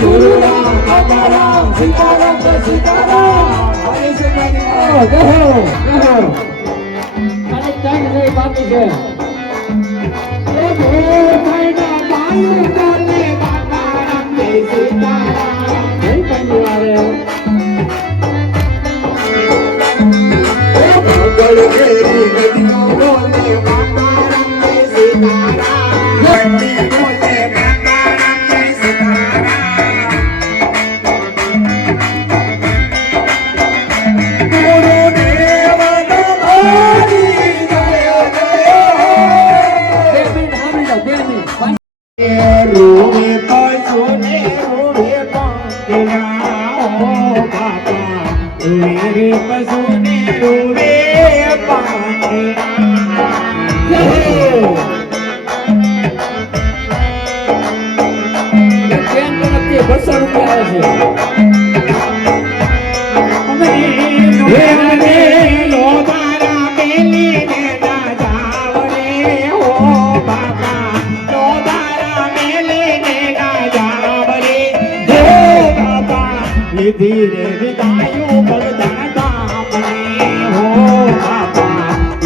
Guru Ram, Baba Ram, Sita Ram, Sita Ram. Hari Semani. Oh, go, go. Ada time ni baki je. Oh, Bhayna Bayu Kale Baba Ram, Sita Ram. Hey, Panjware. Oh, Bhagal Giri Gadiyo Bole Baba Ram, Sita Ram. Gadi Bole Baba Ram, Sita Ram. धीरे विदायो भगतन दामने हो बाबा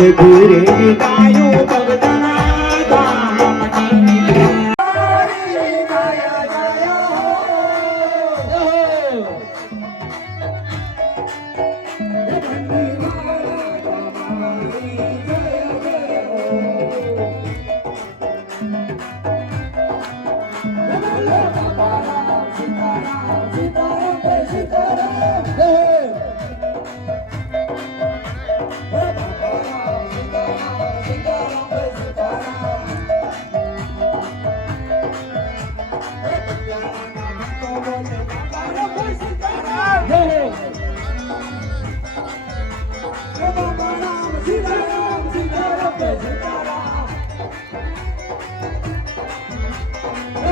ये धीरे विदायो भगतन दामने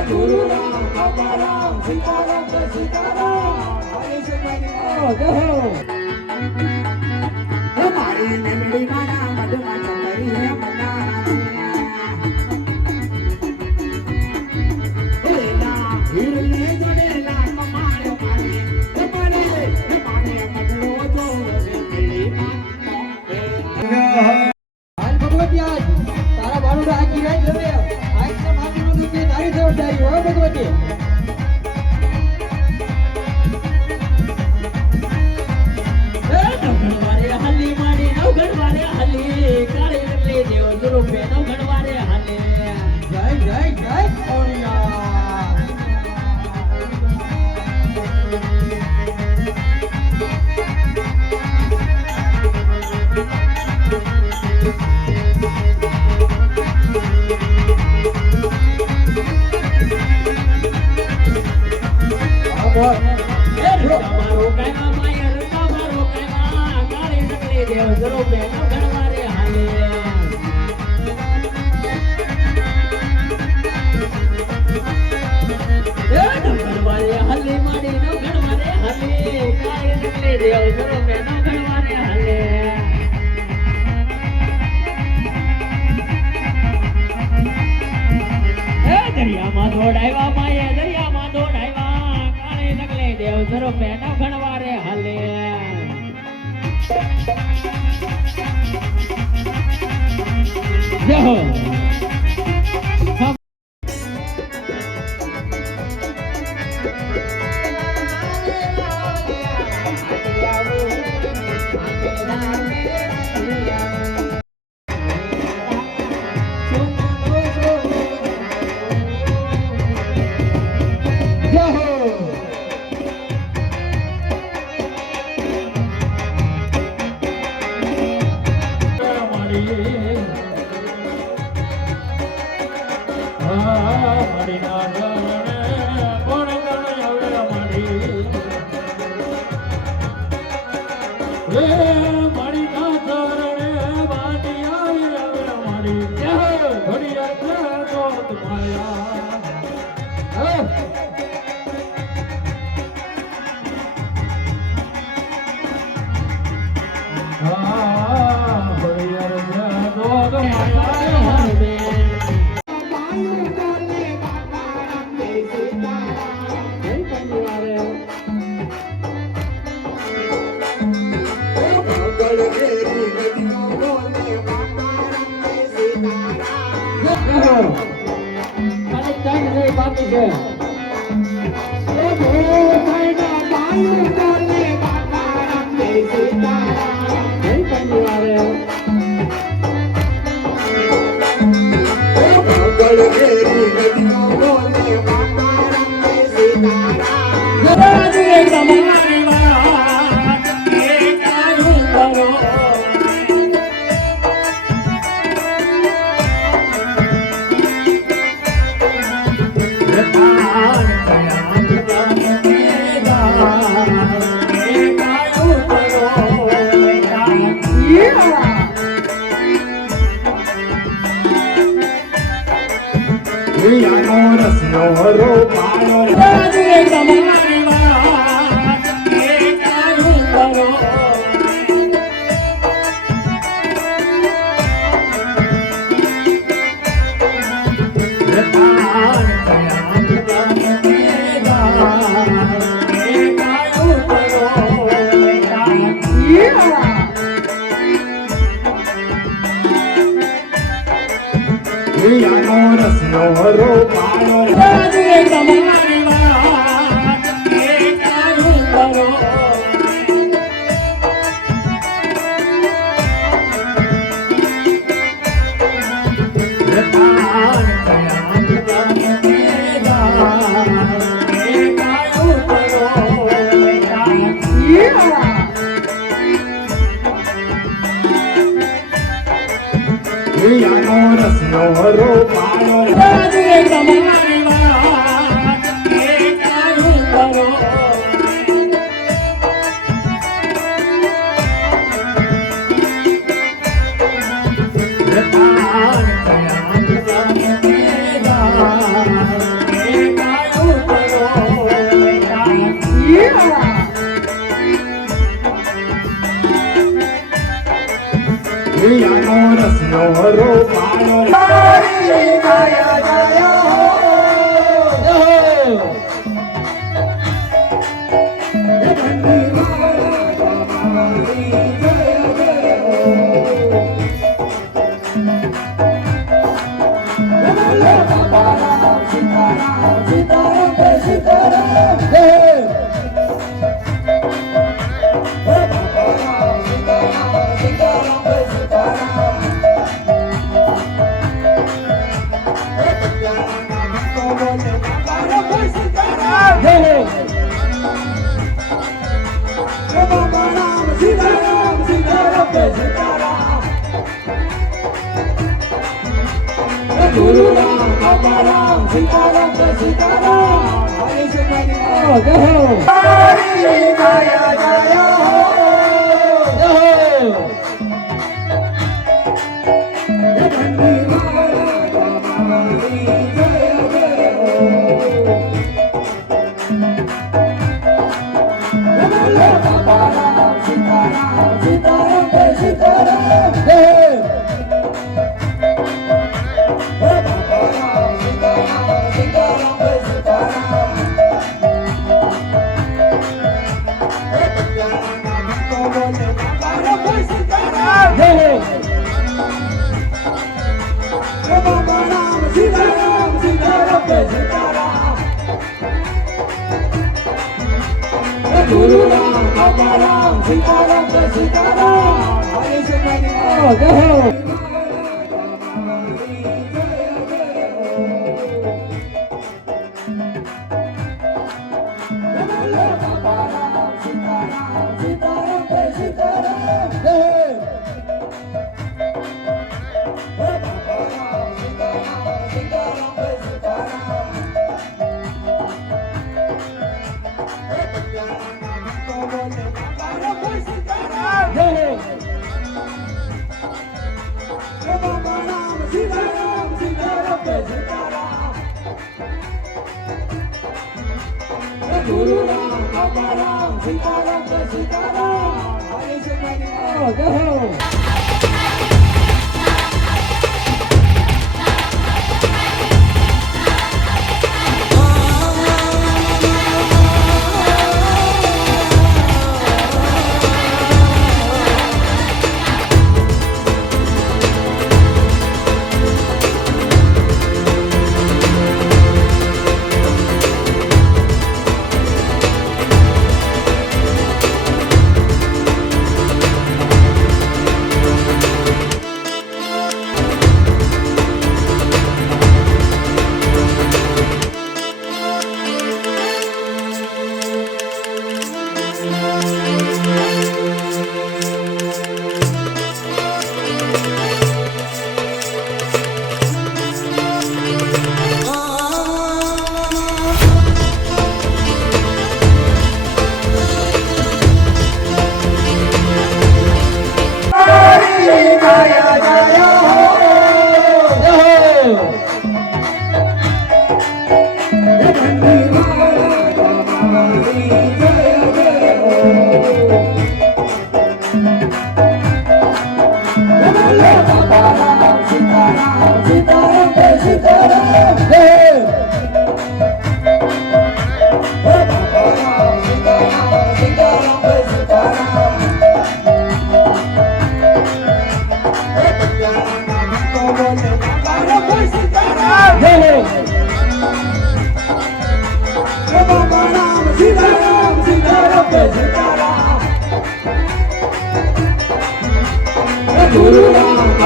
Guru Ram, Baba Ram, Sita Ram, Sita Ram. Hari Semani. Oh, go. Hamari nimli mana madhuma chandari hai mana. Ela, hirle jodela kamare mare. Kamare madlo jo nimli mana. Al Bhagwati aaj tara baru dah kira lebe. Aaj se maati nu ke tari jawabdari ho Bhagwati.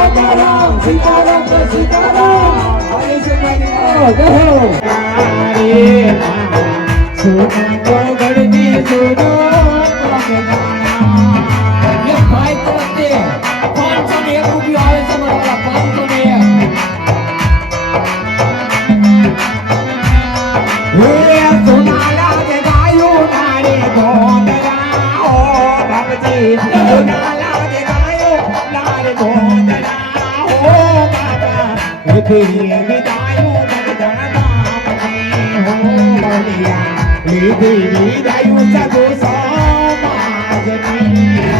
Atmaram Sitaram જય સીતારામ હરે સુખમય જય હો સુનો ગળદી સુનો ये भाई करते 501 रुपया આવે છે મારા 501 હે સોનાલા કે ગાયો નારે ગોંદરા ઓ ભગતી સોનાલા કે ગાયો નારે ગોંદરા ઓ બાબા લીધી વિદાયો ભગતના નામની હો બોલિયા લીધી વિદાયો